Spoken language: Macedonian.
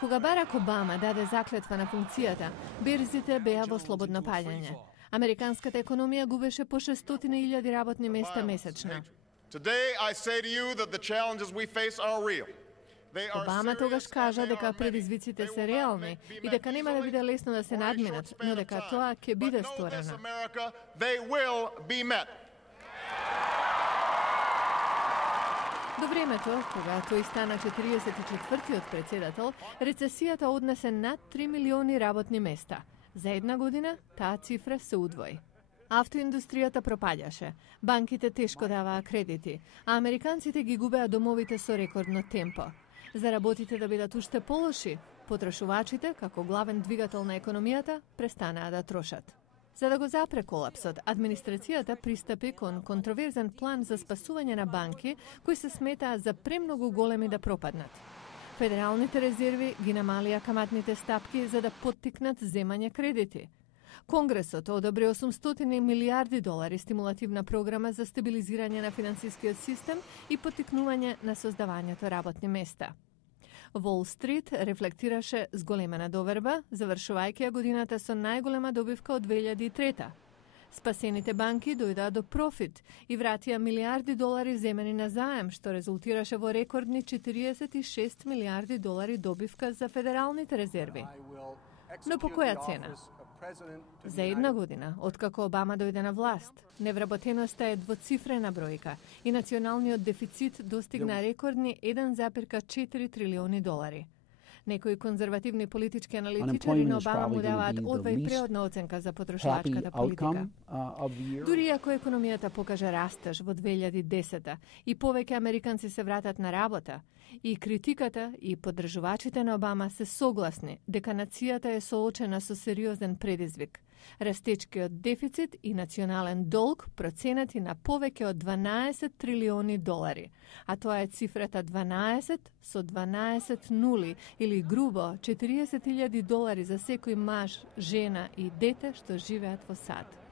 Кога Барак Обама даде заклетва на функцијата, берзите беа во слободно паѓање. Американската економија губеше по 600.000 работни места месечно. Обама тогаш кажа дека предизвиците се реални и дека нема да биде лесно да се надминат, но дека тоа ќе биде сторено. До времето, кога тој стана 44-тиот председател, рецесијата однесе над 3 милиони работни места. За една година таа цифра се удвои. Автоиндустријата пропаѓаше, банките тешко даваа кредити, а американците ги губеа домовите со рекордно темпо. За работите да бидат уште полоши, потрошувачите, како главен двигател на економијата, престанаа да трошат. За да го запре колапсот, администрацијата пристапи кон контроверзен план за спасување на банки кои се сметаа за премногу големи да пропаднат. Федералните резерви ги намалија каматните стапки за да поттикнат земање кредити. Конгресот одобри 800 милиарди долари стимулативна програма за стабилизирање на финансискиот систем и поттикнување на создавањето работни места. Wall Street рефлектираше зголемена доверба, завршувајќи ја годината со најголема добивка од 2003. Спасените банки дојдаа до профит и вратија милиарди долари земени на заем, што резултираше во рекордни 46 милиарди долари добивка за федералните резерви. Но по која цена? За една година, откако Обама дојде на власт, невработеноста е двоцифрена бројка и националниот дефицит достигна рекордни 1,4 трилиони долари. Некои конзервативни политички аналитичари на Обама му даваат одвај преодна оценка за потрошувачката политика. Дури ако економијата покаже растеж во 2010 и повеќе американци се вратат на работа, и критиката и поддржувачите на Обама се согласни дека нацијата е соочена со сериозен предизвик. Растечкиот дефицит и национален долг проценати на повеќе од 12 трилиони долари, а тоа е цифрата 12 со 12 нули или грубо 40.000 долари за секој маж, жена и дете што живеат во САД.